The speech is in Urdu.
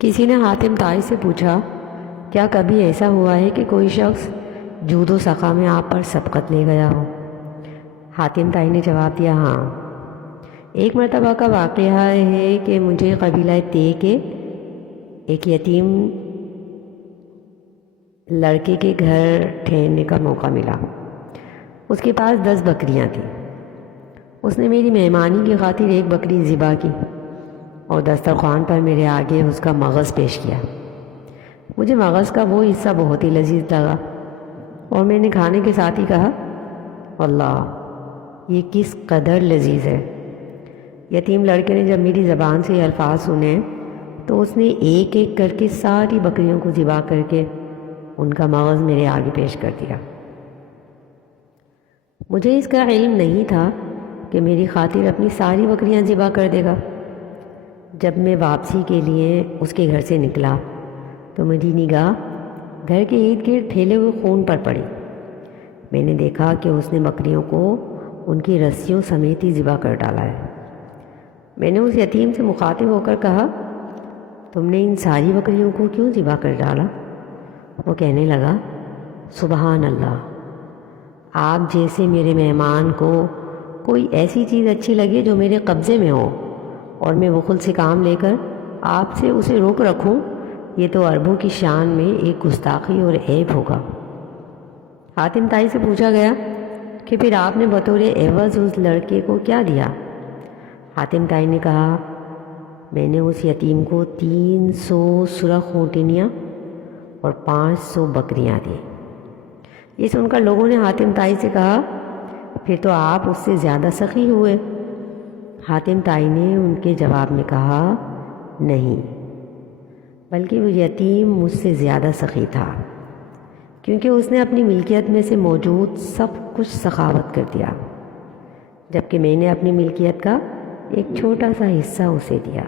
کسی نے حاتم طائی سے پوچھا، کیا کبھی ایسا ہوا ہے کہ کوئی شخص جود و سخا میں آپ پر سبقت لے گیا ہو؟ حاتم طائی نے جواب دیا، ہاں۔ ایک مرتبہ کا واقعہ ہے کہ مجھے قبیلہ تے کے ایک یتیم لڑکے کے گھر ٹھہرنے کا موقع ملا۔ اس کے پاس 10 بکریاں تھیں۔ اس نے میری مہمانی کی خاطر ایک بکری ذبح کی اور دسترخوان پر میرے آگے اس کا مغز پیش کیا۔ مجھے مغز کا وہ حصہ بہت ہی لذیذ لگا اور میں نے کھانے کے ساتھ ہی کہا، اللہ، یہ کس قدر لذیذ ہے۔ یتیم لڑکے نے جب میری زبان سے یہ الفاظ سنے تو اس نے ایک ایک کر کے ساری بکریوں کو ذبح کر کے ان کا مغز میرے آگے پیش کر دیا۔ مجھے اس کا علم نہیں تھا کہ میری خاطر اپنی ساری بکریاں ذبح کر دے گا۔ جب میں واپسی کے لیے اس کے گھر سے نکلا تو میری نگاہ گھر کے ارد گرد پھیلے ہوئے خون پر پڑی۔ میں نے دیکھا کہ اس نے بکریوں کو ان کی رسیوں سمیت ہی ذبح کر ڈالا ہے۔ میں نے اس یتیم سے مخاطب ہو کر کہا، تم نے ان ساری بکریوں کو کیوں ذبح کر ڈالا؟ وہ کہنے لگا، سبحان اللہ، آپ جیسے میرے مہمان کو کوئی ایسی چیز اچھی لگے جو میرے قبضے میں ہو اور میں بخل سے کام لے کر آپ سے اسے روک رکھوں، یہ تو عربوں کی شان میں ایک گستاخی اور عیب ہوگا۔ حاتم طائی سے پوچھا گیا کہ پھر آپ نے بطور عوض اس لڑکے کو کیا دیا؟ حاتم طائی نے کہا، میں نے اس یتیم کو 300 سرخ اونٹنیاں اور 500 بکریاں دی۔ یہ سن کر لوگوں نے حاتم طائی سے کہا، پھر تو آپ اس سے زیادہ سخی ہوئے۔ حاتم طائی نے ان کے جواب میں کہا، نہیں، بلکہ وہ یتیم مجھ سے زیادہ سخی تھا، کیونکہ اس نے اپنی ملکیت میں سے موجود سب کچھ سخاوت کر دیا، جبکہ میں نے اپنی ملکیت کا ایک چھوٹا سا حصہ اسے دیا۔